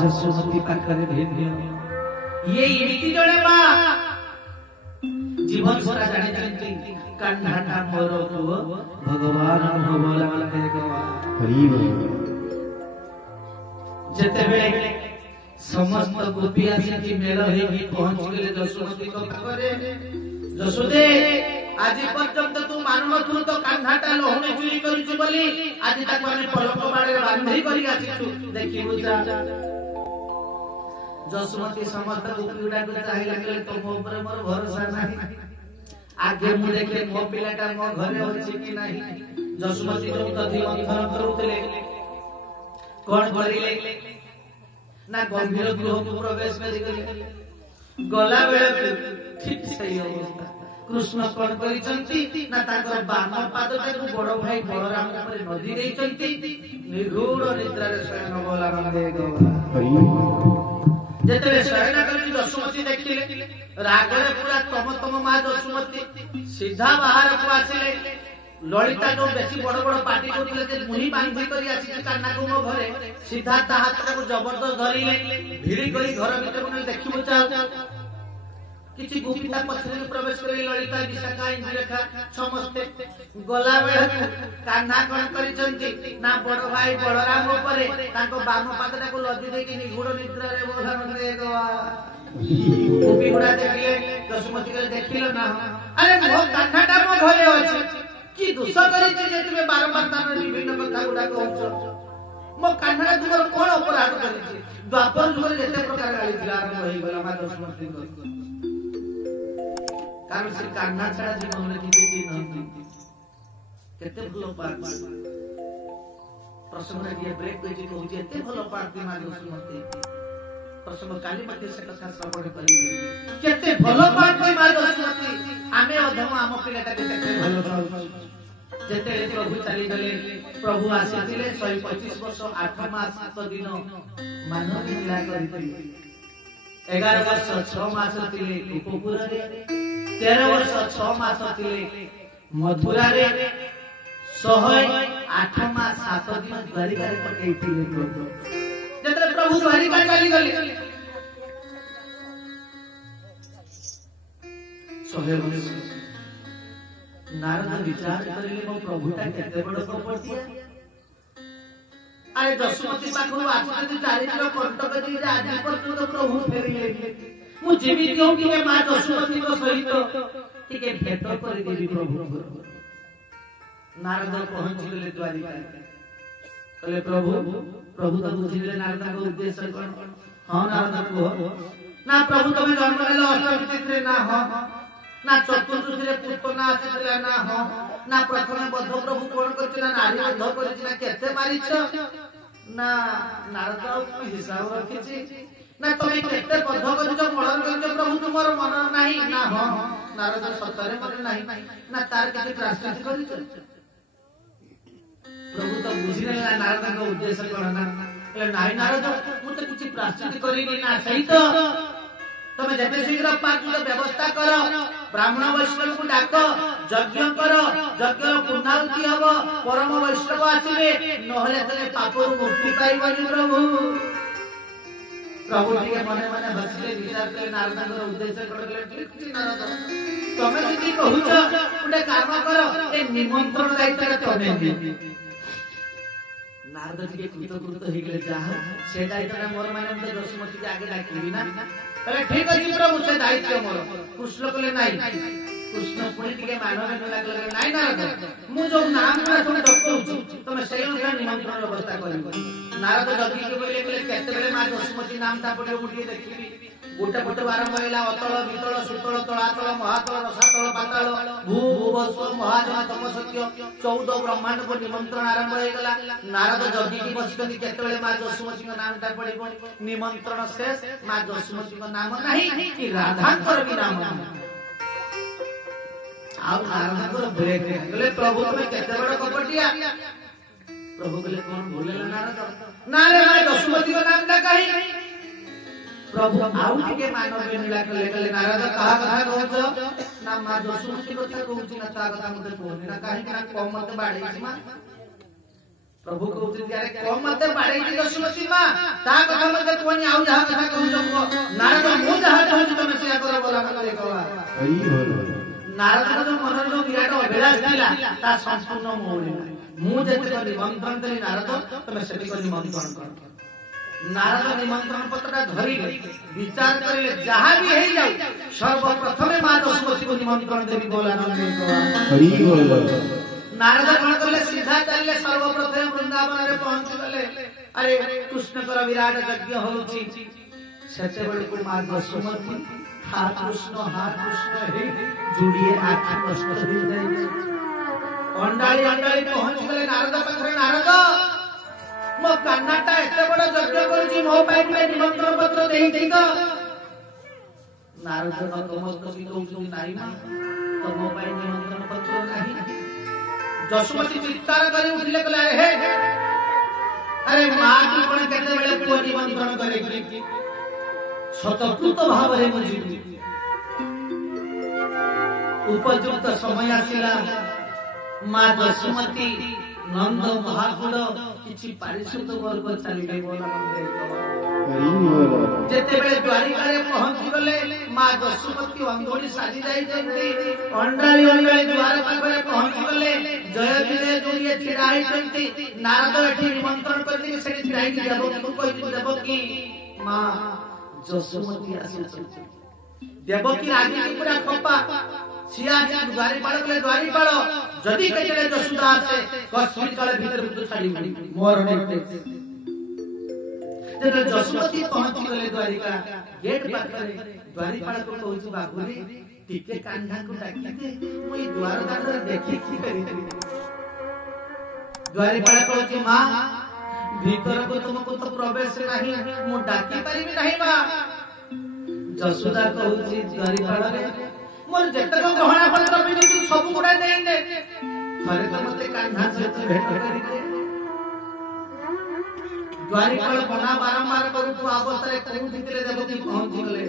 ଯଶୋମତୀ ପାଖରେ ଭିନ୍ନ ये इमिति जड़े माँ जीवन सारा जाने कान्हाटा मोर पुओ भगवान भोला जते बेले समस्त गोपी आसी मेल होई पहुंच गेले यशोमती को पाखरे यशोदे आज पर्यंत तू मानव तू तो कान्हाटा लहुने चुरी करिछु बोली आज ताको हम पलक बाड़े बांधी करी आसीछु देखि बुझा यशोमती समस्त गोपी गुडा को चाहि लागले तो मो ऊपर मोर भरोसा नाही आगे मु देखे मो पिलाटा मो घरे होछि कि नाही यशोमती जो दधि मंथन करूतले कोन करिले ना गंभीर गृह को प्रवेश में गला बेले ठीक सही अवस्था कृष्ण कोन करिसंती ना ताकर बाम पादटा को बड़ भाई बलराम ऊपर नदी देइसंती निगूढ़ निद्रा रे शयन बोला बंदे गो जते शयन करी यशोमती देखिले रागरे पूरा तम मां यशोमती सीधा बाहर को आसिले ललिता जो बेसी बड़ बड़ पार्टी करथिले जे मुही बांधी करी आसी कान्हा को मो घरे सीधा ता हाथ को जबरदस्त धरिले भिड़ी करी घर भीतर ने देखिबो चाह किछि गोपिता पछरे प्रवेश करी ललिता विशाखा इंद्ररेखा समस्त गला बेला कान्हा कोन करिसंती ना बड़ भाई बलराम ऊपर ताको बाम पादटा को लदी देकी निगुड़ निद्रा रे बोला रे गवा गोपी गुडा देखिले यशोमती के देखिलो ना अरे मो कान्हाटा मो घरे अछि की दोष करिछि जे तुमे बारंबार तार विभिन्न कथा गुडा कहउछो मो कान्हाटा तुमर कोन अपराध करिछि द्वापर जुगरे जेते प्रकार गाली दिला आरंभ होई गला मा यशोमती को कारण से कान्हा छड़ा जीवन में किसी चीज नहीं केते भलो पार्ट प्रसंग रे ब्रेक पे जे कहउछि एते भलो पार्ट मा यशोमती प्रसंग काली मते से कथा श्रवण करी केते भलो पार्ट मा यशोमती आमे अधम आम पिलाटा के केते भलो पाउछि जेते प्रभु चली गले प्रभु आसीथिले 125 वर्ष 8 मास 7 दिन मानव लीला करिथिले 11 वर्ष 6 मास थिले गोपुर रे 13 वर्ष 6 मास थिले मथुरा रे 108 मास 7 दिन द्वारिका रे पटेइथिले प्रभु जेते प्रभु द्वारिका चली गले 100 वर्ष नारद विचार करिले मो प्रभुटा केते बड़ प्रॉपर्टी अरे यशोमती पाखु आछते चारित्र कंटक दी आज पर्यंत प्रभु फेरिले मु जीवित क्यों कि मां यशोमती को सहित टिके भेट कर देबी प्रभु नारद पहुंच गेले द्वारिका कहले प्रभु प्रभु तो बुझिले नारद को उद्देश्य कोन हां नारद को ना प्रभु तमे जन्म लेलो अष्टमी तिथि ना हां ना चतुर्दशी रे पुत्र ना आसीले ना हां ना प्रथम बद्ध प्रभु कोन करछ ना नारी बद्ध करछ ना केते मारिछ ना नारद हिसाब रखिछि ना तमे केते बद्ध करछ मरण करछ प्रभु तुमर मन नाही ना हां नारद सतरे मन नाही ना तार केते प्राश्चित करछ प्रभु तो बुझिले ना नारद को उद्देश्य कोन ना कहले नाही नारद मु तो कुछ प्राश्चित करिनी ना सही तो तमे जेते शीघ्र पार्थिव व्यवस्था करो ब्राह्मण वैष्णव को डाको यज्ञ करो यज्ञ पुण्याहुति हबो परम वैष्णव आसीबे नहले तले पापरु मुक्ति पाइबनी प्रभु प्रभु के मने मने हसिले विचार करे नारद को उद्देश्य करले ठीक नारद तमे जदी कहूछ उडे काम करो ए निमंत्रण दायित्व तमे नारद के कृतकृत हो गले जा से दायित्व मोर माने हम यशोमती के आगे डाकिबी ना कहले ठीक अछि प्रभु से दायित्व मोर कृष्ण कहले नाही कृष्ण पुणी टिके मानव में लागले नाही नारद मु जो नाम ना सुन डकौछु तमे सेही अनुसार निमंत्रण व्यवस्था करिबो नारद जगी के बोले केते बेले मां यशोमती नाम ता पडे उठी देखिबी गोटे गोटे आरंभ होला अतल वितल सुतल तलातल महातल रसातल पाताल भू भुवस्व महाजन तपसत्य 14 ब्रह्मांड को निमंत्रण आरंभ हो गला नारद जगी की बसितनी केते बेले मां यशोमती का नाम ता पडिबो निमंत्रण शेष मां यशोमती का नाम नहीं कि राधांकर भी नाम आ नारद को ब्रेक बोले प्रभु तुम्हें केते बड़ कपटिया प्रभु बोले कौन बोले नारद ना रे मां यशोमती का नाम ता कही प्रभु आउ टिके मानव में मिला के लेले नारद कहा कथा कहछ ना मां यशोमती कथा कहछ ना ता कथा मते कहनी ना काहे ना कम मते बाड़ी मां प्रभु कहते अरे कौन मत बाड़े जसुमती माँ ता कथा मत कोनी आउ जहाँ कथा कहूँ नारद मु जहाँ कहूँ तुम से कर बोला मत कहवा नारद जो मन जो विराट अभिलाष थिला ता संपूर्ण मोहरी मु जते कर निमंत्रण देली नारद तुम सेठी कर निमंत्रण कर नारद निमंत्रण पत्रटा धरी विचार करिले जहाँ भी हे जाऊ सर्वप्रथमे माँ जसुमती को निमंत्रण देवी बोला हरि बोल नारद कौन कले सीधा चलले सर्वप्रथम वृंदावन रे पहुंच गले अरे कृष्ण कर विराट यज्ञ होउची सेते बेले को मां जसुमती हा कृष्ण हे जुड़िए आखि नष्ट हो जाई अंडाली अंडाली पहुंच गले नारद पाखरे नारद मो कान्नाटा एते बड़ यज्ञ करूची मो पाइले निमंत्रण पत्र देई देई तो नारद नतमस्तक कहउची नाही मां तो मो पाइ निमंत्रण पत्र नाही जसुमती चित्कार करी उठले कले हे अरे मां की कोन केते बेले पुआ निमंत्रण करे सतकृत भाव रे मुझी उपयुक्त समय आसिला मां जसुमती नंद महाकुल किछि पारिषद वर्ग चलिले बोला जेते बेले द्वारिका रे पहुंची गले मां जसुमती अंगोड़ी साजी जाई जंती अंडाली अंडाली द्वार पाखरे पहुंची गले जय दिने जोड़िए छिड़ाई जंती नारद एठी निमंत्रण करली सेठी छिड़ाई देबो को कहि देबो की मां जसुमती आसी देबो की आगे की पूरा खपा सिया द्वारी पाड़ गले द्वारी पाड़ जदी कजले जसुदा आसे कसुरी काले भीतर बुद्ध छाड़ी मोर नेते जब जसुमती पहुंची गले द्वारिका गेट पाखरे द्वारी पाड़ को कहउची बाबूरी टिके कान्हा को डाकी दे मुई द्वार दांडर देखि की करी द्वारी पाड़ कहउची मां भीतर को तुमको तो प्रवेश नहीं मु डाकी परिबी नहीं मां जसुदा कहउची द्वारी पाड़ रे मोर जतक गहना पत्र बिनु सब गुडा देई दे थरे तो मते कान्हा से भेट करी दे द्वारी पाड़ बना बारंबार करू तू अवतारे कोन भितरे देबो की पहुंची गले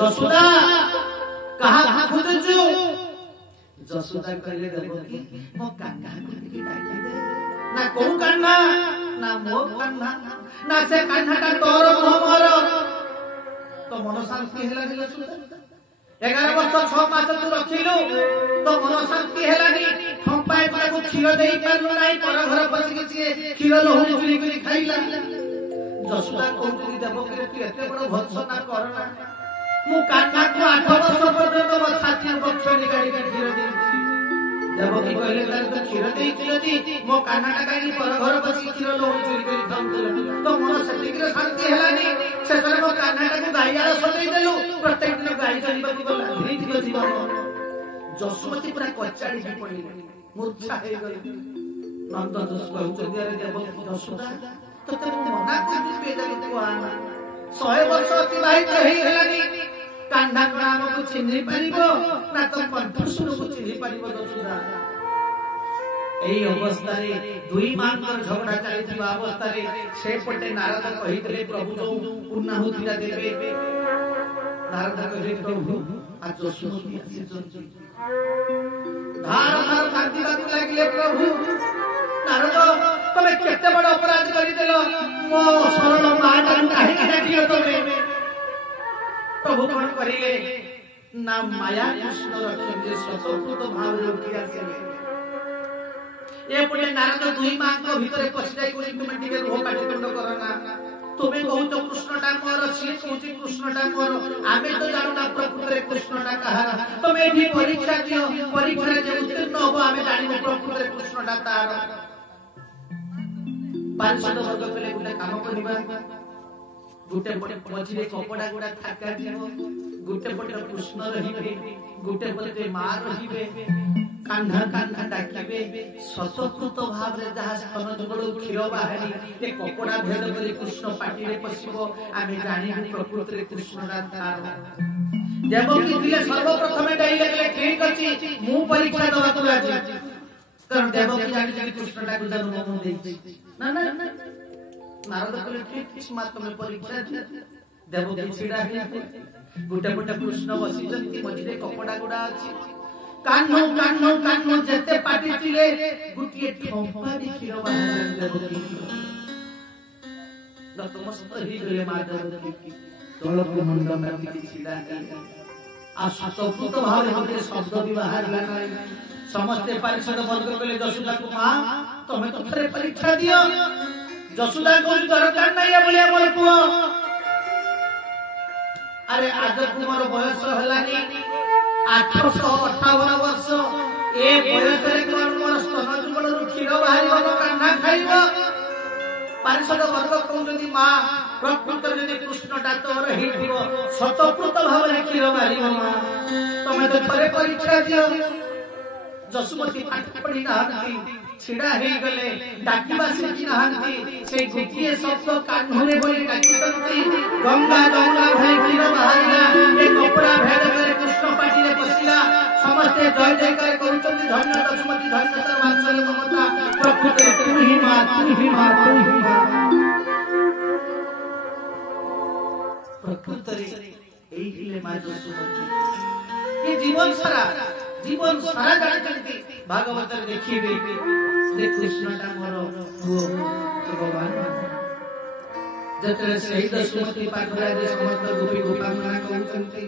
जसुदा कहा खोजछु जसुदा कहले देबो की मो कान्हा को की डाकी दे ना को कान्हा ना मो कान्हा ना से कान्हाटा तोर मोर तो मन शांति हेला जसुदा 11 वर्ष 6 मास तू रखिलु तो मन शांति हेलानी खंपाए को क्षीर देई पारु नाही पर घर पसी के क्षीर लोहरी चुरी करी खाइला जसुदा कहउची देबो के तू एते बड़ भत्सना करना मु कान्हा को 8 वर्ष पर्यंत मो छाती बक्षणी गाड़ी के क्षीर देई देबो की कहले तार तो क्षीर देई चिलती मो कान्हाटा काई पर घर पसी क्षीर लोहरी चुरी करी खाउतला तो मन सटिकरे शांति हेलानी शेषरे मो कान्हाटा को गाईयाला सदेई देलु प्रत्येक दिन गाई चलिबा की बोला धीरे जीवन जसुमती पूरा कचाड़ी ही पड़ी मूर्छा हे गई नंद जस कहउचंदी अरे देबो जसुदा तते मना करजु पे जाली तू आना 100 वर्ष अतिबाहित हेई हेलानी कान्हा नाम को चिन्हि परिबो ना तो कंठस्वर को चिन्हि परिबो जसुदा एई अवस्था रे दुई मानकर झगड़ा चलिथिबा अवस्था रे से पटे नारद कहितले प्रभु जो पूर्णाहुतिरा देबे नारद कहे प्रभु आ जसुमती आसी जंती धार धार कांतिबा को लागिले प्रभु नारद तमे केते बड़ अपराध करि देलो मो सरल माटा काहे डाकियो तमे प्रभु कोन करिले ना माया कृष्ण रखिले स्वतंत्र भाव रखि आसिले ए पटे नारद दुई मां को भीतर पसि जाई कोइ तुमे टिके रोह पाटिकंड करना तुमे कहउछ कृष्णटा मोर सिए कहउछ कृष्णटा मोर आमे तो जानु ना प्रकृति रे कृष्णटा कहार तुमे भी परीक्षा दियो परीक्षा जे उत्तीर्ण हो आमे जानिबो प्रकृति रे कृष्णटा तार पारिषद वर्ग कले गुटे काम करबा गुटे पटे मझिरे कपड़ा गुडा थाका दियो गुटे पटे कृष्ण रहिबे गुटे पटे मां रहिबे कान्हा कान्हा डाकिबे सतकृत भाव रे जहा स्तन जुगड़ क्षीर बाहरी ए कपड़ा भेद करी कृष्ण पाटी रे पसिबो आमे जानि प्रकृति रे कृष्ण तार देवकी दिले सर्वप्रथमे डाइले कले ठीक अछि मु परीक्षा दवा तू राजी कारण देवकी जानि जानि कृष्णटा को जन्म मु देई ना ना नारद कले ठीक मात्र में परीक्षा देवकी छिड़ा हे गुटे गुटे कृष्ण बसी जंती मझिरे कपड़ा गुडा अछि कान्हू कान्हू कान्हू जेते पाटी थिले गुटिए ठोपाडी खीर बाहर नतमस्तक ही गले माधव की तळक मुंड माटी छिडा आ सतपुत भाव होते शब्द भी बाहर लाना समस्त परिषद वर्ग कले जसुदा को मां तमे तो थरे परीक्षा दियो जसुदा को दरकार नहीं है बोलिया मोर पुओ अरे आज कुमार बयस हलानी 858 वर्ष ए बयस रे कोन मोर स्तन जुगल क्षीर बाहरी हो कान्हा खाइबो परिषद वर्ग कहउछथि मां प्रकृत जदि कृष्णटा तोर हेथिबो सतपुत भाव रे क्षीर बाहरी हो मां तमे तो थरे परीक्षा दियो जसुमती पाठ पढ़ी नाहंती छिड़ा हे गले डाकिबा सिखी नाहंती से गुटिए शब्द कान्हरे बोली डाकिसंती गंगा जमुना भई क्षीर बाहरिला ए कपड़ा भेद करे कृष्ण पाटी रे पसिला समस्त जय जय करे करूचंती धन्य जसुमती धन्य तर वात्सल्य ममता प्रकृत रे तू ही मां तू ही मां तू ही मां प्रकृत रे एही हिले मां जसुमती ये जीवन सारा जानते भागवत देखिए जे कृष्णटा मोर भगवान जतरे सही दशमती पाखरा जे समस्त गोपी गोपांगना कहउचंती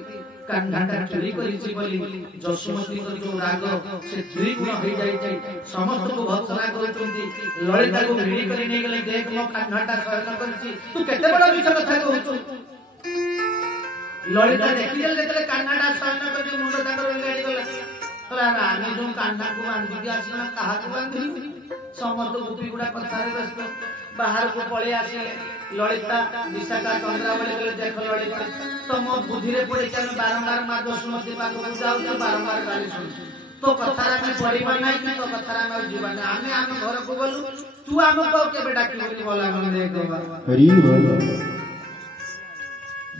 कान्हाटा चोरी करिछि बोली जसुमती को जो राग से द्विगुण हो जाई छै समस्त को भत्सना करउचंती ललिता को भिड़ी करी नै गेले देख मो कान्हाटा शरण करिछि तू केते बड़ मिछ कथा कहउछु ललिता देखि गेल जेतले कान्हाटा शरण करि मुंड ताकर गाड़ी गला तोरा रानी जो कान्हा को बांधी के आसीना कहा को बांधी समस्त गोपी गुडा कथारे व्यस्त बाहर को पळे आसी ललिता विशाखा चंद्रावली गले देख ललिता तम बुद्धि रे पड़े के बारंबार मा जसुमती पाक को जाऊ तो बारंबार गाली सुन तो कथारा में पड़िबा नै कि तो कथारा में जीवन आमे आमे घर को बोलू तू आमे को के बेटा की बोली बोला मन देखो हरि बोल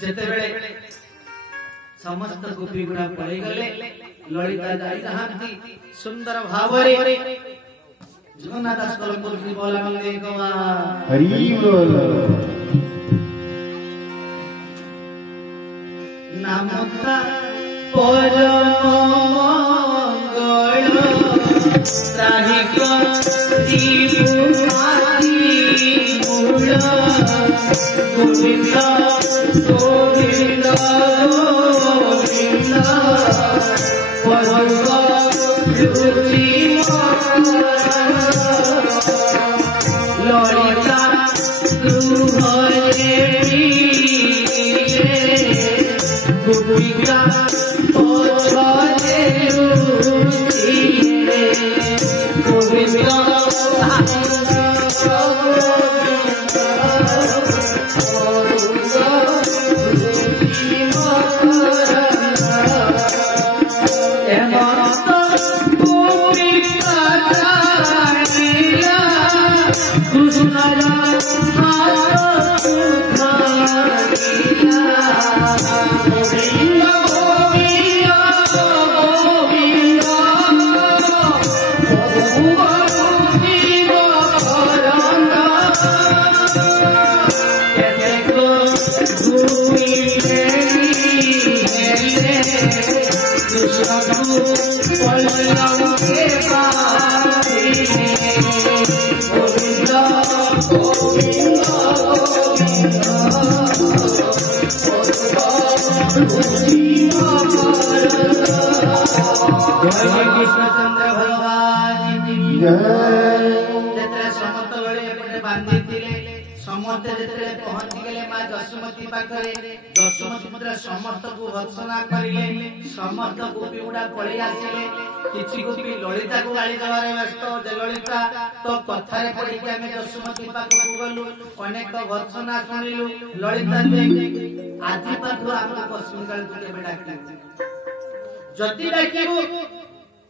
जेते बेले समस्त गोपी गुडा पळे गले ललिता जाई रहांती सुंदर भावरे जगन्नाथ दास कलमपुर की बोला मन देखो हरि बोल नामता परम मंगल राहिक जीवमाती मूल गोविंद गोविंद गोविंद परम रुचि ललिता गृहरे गोपिका पछरे रुचि गोविंद कृष्णचंद्र भगवान जेतरे समस्त बेले एपटे बांधी थिले समस्त जेतरे पहुंची गेले मां जसुमती पाखरे जसुमती पुत्र समस्त को भत्सना करिले समस्त गोपी गुडा पळी आसिले किछि गोपी ललिता को गाली देवारे व्यस्त जे ललिता तो कथारे पड़ी के हमें जसुमती पाखो गलु अनेक भत्सना सुनिलु ललिता देख आदि पाखो आपन पश्चिम काल के बेटा जति डाकिबो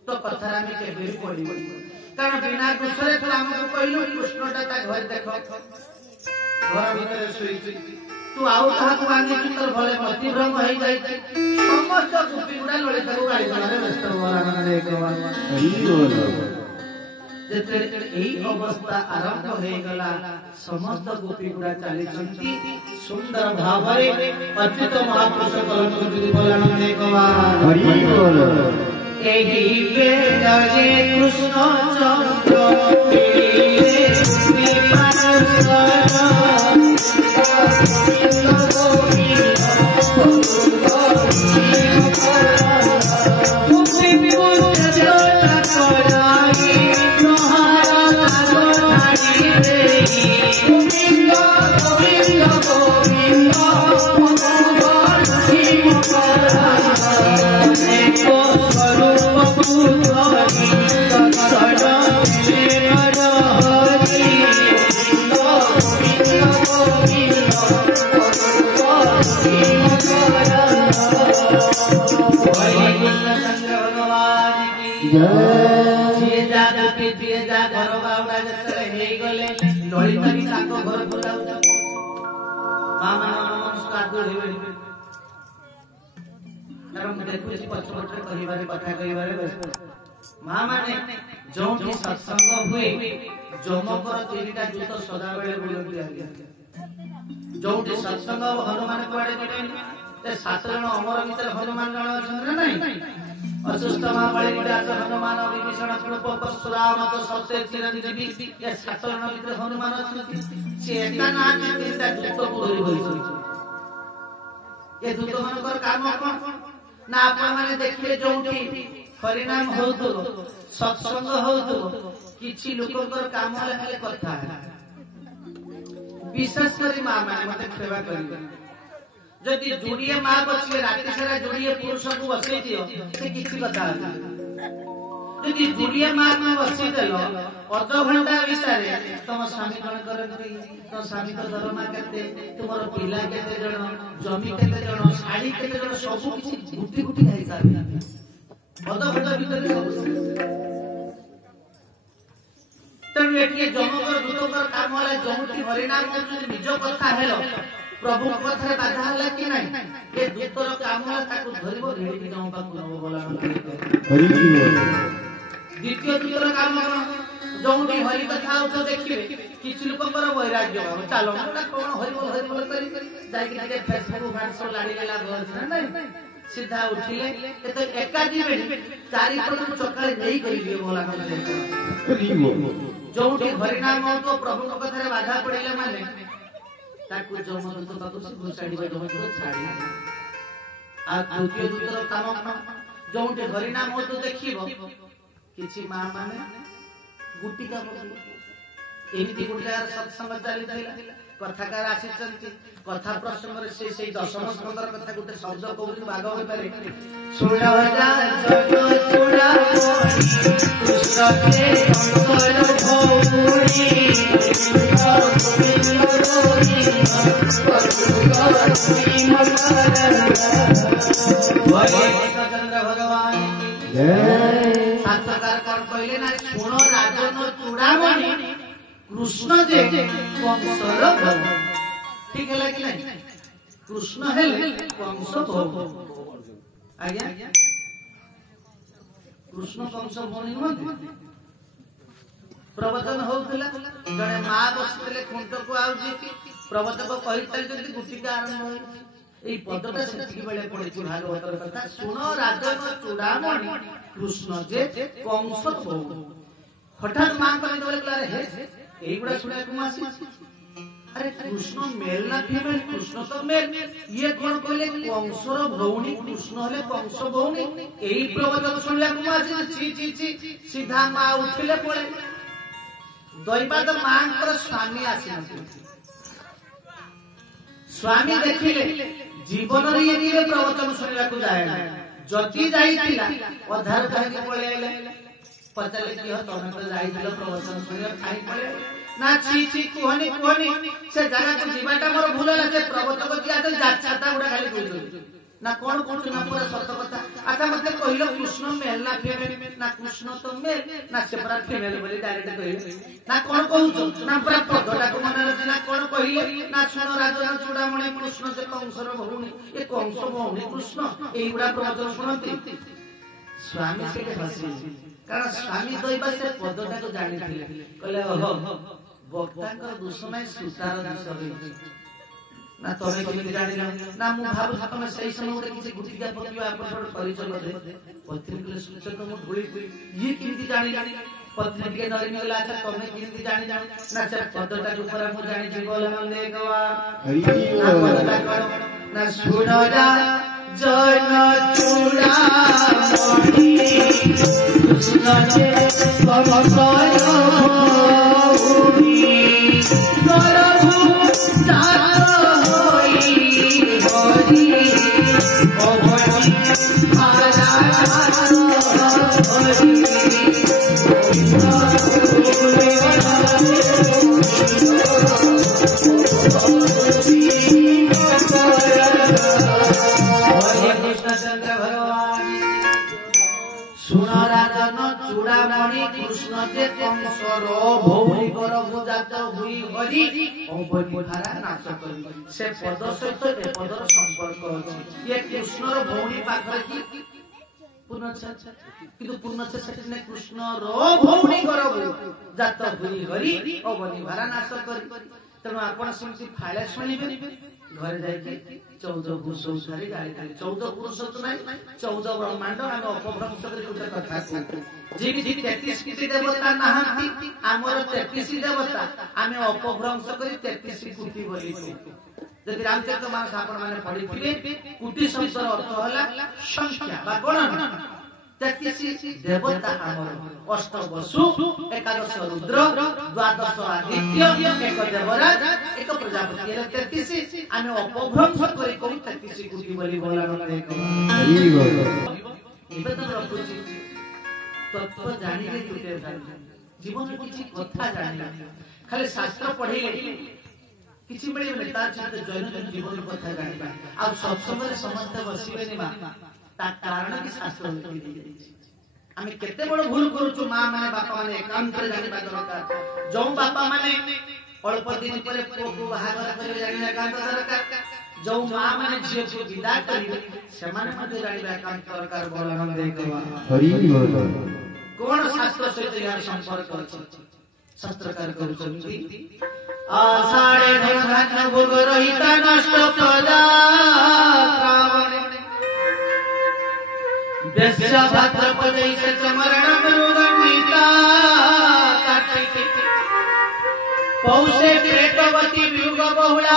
तो कथारा में के बेरी पड़ी कारण बिना गुसरे तो हमको कहलु कृष्णटा ता घर देखो घर भीतर सोई तू आउ कहा को बांधी तोर भले मति भ्रम होई जाई समस्त गोपी गुडा ललिता को गाड़ी देवारे व्यस्त होला माने एक जेते एही अवस्था आरंभ हो गला समस्त गोपी गुडा चली छंती सुंदर भावरे अच्युत महापुरुष कलम जदि बोला माने एक हरि बोल कृष्ण माँ माने जो सत्संग हुए जमकर 3टा दूत सदा बेले बुलती जो सत्संग हनुमान कुआड़े गले 7 जन अमर भीतर हनुमान जन अच्छा नहीं अସୁସ୍ଥ महाबली व्यास हनुमान विभीषण कृप परशुराम तो सत्य चिरंजीवी ये 7 जन भीतर हनुमान अछंती से एका ना 3टा दूत बोली होई ये दूत मनकर काम कोन ना आपण माने देखिले जोंठी हरिनाम होउतो सत्संग होउतो किछि लोककर काम लागले कथा विशेष करी मां माने मते सेवा करी जदि जोड़िए मां बचिए राति सारा जोड़िए पुरुष को बसई दियो से किछि कथा जदि जोड़िए मां को बसई देलो अर्ध घंटा विचारे तुम स्वामी कोन करंती तो स्वामी को दरमा केते तुमर पिला केते जण जमी केते जण साड़ी केते जण सब किछि गुटी गुटी खाइ सारी अधघंटा भीतर सब तनु एके जमकर दूतकर काम वाला जमुटी हरिनाम जो निज कथा हेलो प्रभु कथा बाधा हला कि नहीं ए दूतर काम वाला ताकू धरिबो रेडी जाऊ बा कुनो बोला हरि की द्वितीय दूतर काम जमुटी हरि कथा उठ देखिबे किछि लोककर वैराग्य चलो ना कोन हरि बोल करी जाई कि के फेसबुक व्हाट्सएप लाडी गेला बोल नहीं सीधा उठिले तो एका जीवे 4 पट चकाले नहीं करिए बोला जोठी हरिनाम तो प्रभु कथा बाधा पड़िले माने ताकू जमन तो बाकू घोषाडी जमन को छाडी आ द्वितीय दूतर काम जोठी हरिनाम तो देखिबो किछि मां माने गुटी का एमिति गुटिया सत्संग चली थिला कथाकार आसीचंती कथा प्रसंग रे से 10 स्कंदर कथा गुटे शब्द कहू भाग होई पारे सुना जा जग चूड़ा कृष्ण के कंसल भौरी चंद्र भगवान जय साक्षात्कार कर कहले ना सुनो राजन चूड़ामणि कृष्ण जे कंसर ठीक है कि नहीं कृष्ण हेले कंस भोग आज्ञा कृष्ण कंस भोग प्रवचन होउतला जने मां बसले खुंट को आउजी प्रवचक कहितले जति गुटिका आरंभ होई एई पदटा सेति बेले पड़िछि भागवतर कथा सुनो राजन चूड़ामणि कृष्ण जे कंस भोग हठात मां कहि देले क्लारे हे एई गुडा सुना कुमासी अरे कृष्ण मेल ना फीमेल कृष्ण तो मेल ये कोन कहले कंसर भौणी कृष्ण हले कंस भौणी एई प्रवचन सुनला कुमासी ची ची ची सीधा मां उठिले पळे दैवाद मांकर स्वामी आसी स्वामी देखिले जीवन रे ये प्रवचन सुनला को जाय जति जाईतिला अधार कहि पळे आइले पतले कि हो तमे तो जाईतिलो प्रवचन सुनला खाई पळे ना छी छी कोहनी कोहनी से जगह को जीवाटा मोर भूलला से प्रवचक दिया तो जाछाटा उडा खाली कहू ना कोन कोन ना पूरा सत्य कथा अच्छा मतलब कहिलो कृष्ण मेल ना फीमेल ना कृष्ण तो मेल ना से पूरा फीमेल बोली डायरेक्ट कहिलो ना कोन कहू ना पूरा पदटा को मन रच ना कोन कहिले ना सुनो राजन चूड़ामणि कृष्ण से कंसर भौणी ए कंस भौणी कृष्ण एई गुडा प्रवचन सुनती स्वामी से हसी कारण स्वामी दैवा से पदटा को जानि थिले कहले ओहो भक्तांकर दोष नै सुतार दोष होई ना तमे केमि जानि ना मु भाबु तमे सही समय उठे किछि गुटिया पकिवा आपण परिचय बदे पत्नी के सूचक मु ढोली ये केमि जानि पत्नी के डरि मिला अच्छा तमे केमि जानि ना से पदटा ऊपर मु जानि जीवल मन देखवा ना पदटा करो ना सुनो जा जन चूड़ा मोही कृष्ण के भवसय भूमि करभु सात होई हरि अभय आला हरि चूड़ामणि कृष्ण के कंसर भौरी गरभ जात हुई हरि अवनिधारा नाच करी से पद सहित ए पदर संपर्क अछि ये कृष्णर भौरी पाखर की पूर्णच्छ किंतु पूर्णच्छ सेठी ने कृष्णर भौरी गरभ जात हुई हरि अवनिधारा नाच करी तेणु आपण सेमती फाळे शुणिबे घरे जाके 14 पुरुष उठारी गाड़ी खाली 14 पुरुष तो नहीं 14 ब्रह्मांड आम अपभ्रंश करी गोटे कथा कहू जेमिति 33 कोटी देवता नाहंती आमर 33 देवता आमे अपभ्रंश करी 33 कोटी बोली यदि रामचरित्र मानस आपण माने पढिथिबे कोटी शब्दर अर्थ होला संख्या बा गणना 33 देवता आमर अष्ट वसु एकादश रुद्र द्वादश आदित्य एक देवराज एक प्रजापति ये 33 आमे अपभ्रंश करी कोई 33 कोटी बोली बोला देखो हरि बोल इबे तो रखुची तत्व जानि के टूटे जीवन किछि कथा जानि खाली शास्त्र पढिले किछि मिले नै तार चिंता जैन जीवन कथा जानि आ सत्संग रे समस्त बसिबे नि मा ता कारण की शास्त्र लिखि दै आमे केते बड़ भूल करूछु मां माने बापा माने एकांत रे जानि बा दरकार जो बापा माने अल्प दिन परे पुओ को बाहागर करे जानि एकांत दरकार जो मां माने झियो को विदा करी से माने मते जानि एकांत दरकार बोला देखवा हरि बोल कोन शास्त्र सहित यार संपर्क अछि शास्त्रकार करूछन्ती आषाढ़े धन भोग रहिता नष्ट प्रजा देश्य भाद्रपदे से चमरण मृगंडिता पौषे प्रेतवती व्युग बहुला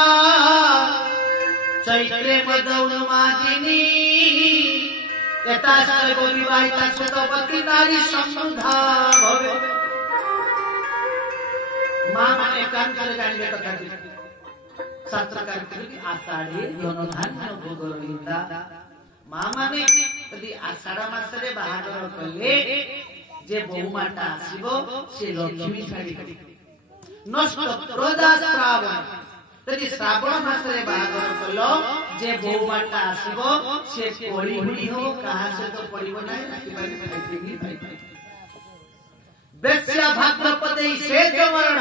चैत्रे मदौलमादिनी यथाश्रय विवाहिता सुतवती नारी समृद्धा भवे मां माने काम करे जानिबे कथा शास्त्रकार कहति आषाढ़े धन भोग रहिता मां माने यदि आषाढ़ मास रे बाहागर कले जे बहुमाटा आसीबो से लक्ष्मी छाड़ी नष्ट प्रजा श्रावण यदि श्रावण मास रे बाहागर कलो जे बहुमाटा आसीबो से पड़ी हुई हो कहा से तो पड़िबो नै बेस्या भाद्रपदे से जमरण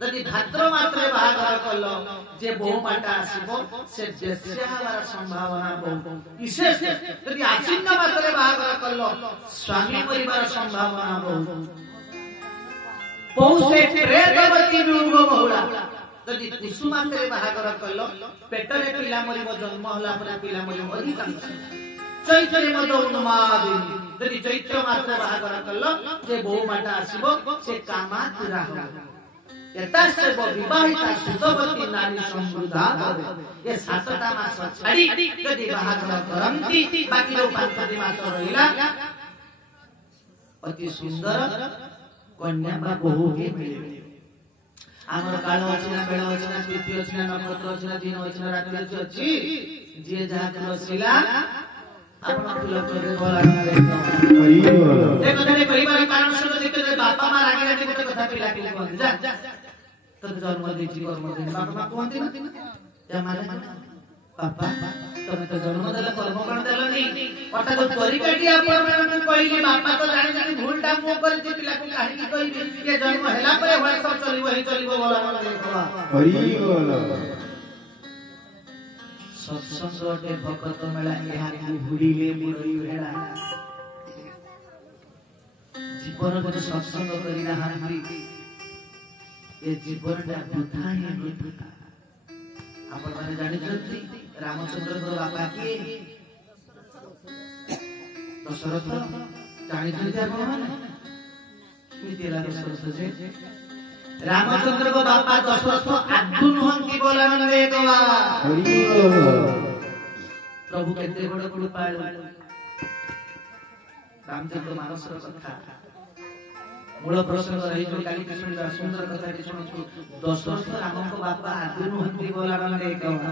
यदि भाद्र मास रे बाहागर कलो जे बहुमाटा आसीबो से बेस्या हमारा संभावना बहु विशेष यदि आश्विन मास रे बाहागर कलो स्वामी परिवार संभावना बहु पौषे प्रेतवती व्युग बहुला यदि कुसुम मास रे बाहागर कलो पेटरे पिला मरिबो जन्म होला परे पिला मरिबो अधिकांश चैत्रे मदौलमादिनी यदि चैत्र मास रे बाहागर कलो जे बहुमाटा आसीबो से कामातुरा हो यथाश्चर्य विवाहिता सुतवती नारी समृद्धा भवे ये सातटा मास छाड़ी यदि बाहागर करंती बाकी जो 5 मास रहिला अति सुंदर कन्या बा बहु के मिले आमर काल अछि ना बेळ अछि ना तिथि अछि ना नक्षत्र अछि ना दिन अछि ना रात्रि अछि जे जहा रसिला आपण फुल करे बोला देखो तेरे परिवार कारण से देखते बापा मां रागी रागी गोटे कथा पिला पिला कहते जा तो जन्म देछि कर्म देछि बापा कहते ना या माने पापा तमे तो जन्म देला कर्म कण देलनी अर्थात तरीकाटी आपण मन कहली बापा तो जानि जानि भूलटा मो करछि पिला को काहे कहबी ये जन्म हैला परे होय सब चलिबो बोला मन देखवा हरि बोल सत्संग के भक्त मेला यहाँ की भूलिले मुरई भेड़ा जीवन को सत्संग करी रहांती ये जीवन का बुधा ही बुधा आपण माने जानिछथि रामचंद्र को बापा किए दशरथ जानिछथि आपण माने किमिति दशरथ जे रामचंद्र को बापा दशरथ आदु नुहंती बोलानंदे गवा प्रभु केते बड़ कृपाळु रामचंद्र मानस कथा मूल प्रसंग रही जो काली कृष्ण सुंदर कथा की सुनु दशरथ राम को बापा आदि नुहंती बोलानंदे गवा